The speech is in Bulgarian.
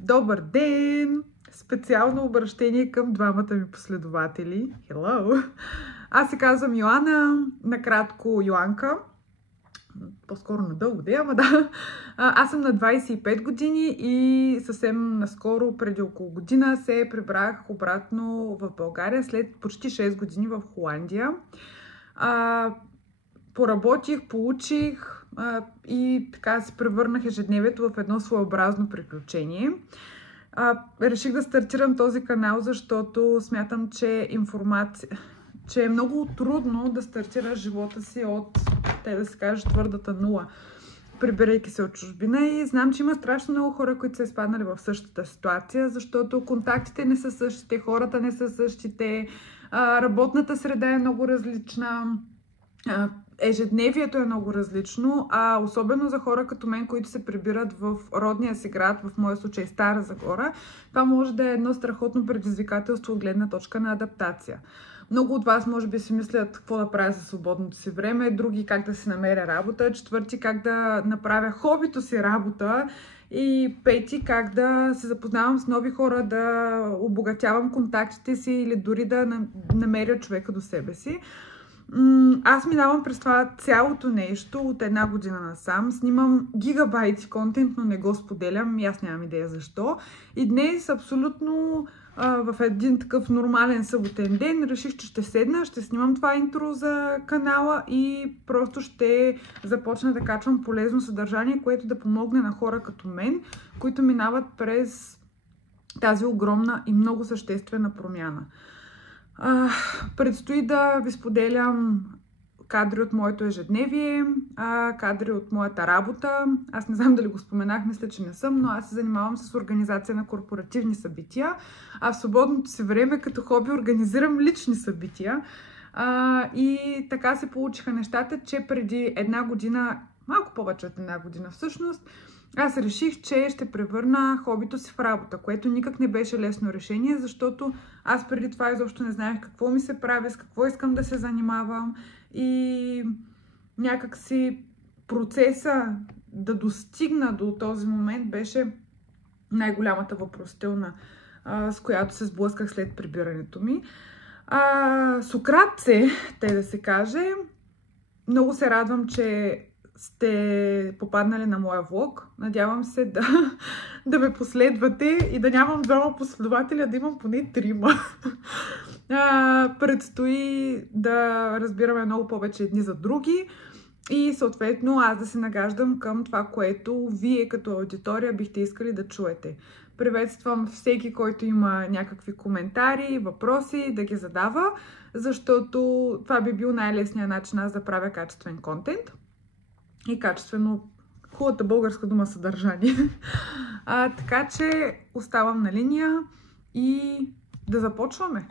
Добър ден! Специално обращение към двамата ми последователи. Hello! Аз се казвам Йоана, накратко Йоанка. По-скоро надълго де, ама да. Аз съм на 25 години и съвсем наскоро, преди около година, се прибрах обратно в България след почти 6 години в Холандия. Поработих, получих и така се превърнах ежедневието в едно своеобразно приключение. Реших да стартирам този канал, защото смятам, че е много трудно да стартираш живота си от, да се каже, твърдата нула, прибирайки се от чужбина, и знам, че има страшно много хора, които са изпаднали в същата ситуация, защото контактите не са същите, хората не са същите, работната среда е много различна, ежедневието е много различно, особено за хора като мен, които се прибират в родния си град, в моя случай Стара Загора, това може да е едно страхотно предизвикателство от гледна точка на адаптация. Много от вас може би си мислят какво да правя за свободното си време, други как да си намеря работа, четвърти как да направя хобито си работа и пети как да се запознавам с нови хора, да обогатявам контактите си или дори да намеря човека до себе си. Аз минавам през това цялото нещо от една година насам. Снимам гигабайти контент, но не го споделям и аз нямам идея защо. И днес абсолютно в един такъв нормален съботен ден реших, че ще седна, ще снимам това интро за канала и просто ще започна да качвам полезно съдържание, което да помогне на хора като мен, които минават през тази огромна и много съществена промяна. Предстои да ви споделям кадри от моето ежедневие, кадри от моята работа. Аз не знам дали го споменах, мисля, че не съм, но аз се занимавам с организация на корпоративни събития, в свободното си време като хоби организирам лични събития. И така се получиха нещата, че преди една година, малко повече от една година всъщност, аз реших, че ще превърна хобито си в работа, което никак не беше лесно решение, защото аз преди това изобщо не знаех какво ми се прави, с какво искам да се занимавам и някак си процеса да достигна до този момент беше най-голямата въпросителна, с която се сблъсках след прибирането ми. Сократце, те да се каже, много се радвам, че сте попаднали на моя влог. Надявам се да ме последвате и да нямам двама последователи, а да имам поне трима. Предстои да разбираме много повече едни за други и съответно аз да се нагаждам към това, което вие като аудитория бихте искали да чуете. Приветствам всеки, който има някакви коментари, въпроси, да ги задава, защото това би бил най-лесният начин аз да правя качествен контент и качествено, хубавата българска дума, съдържание. Така че оставам на линия и да започваме.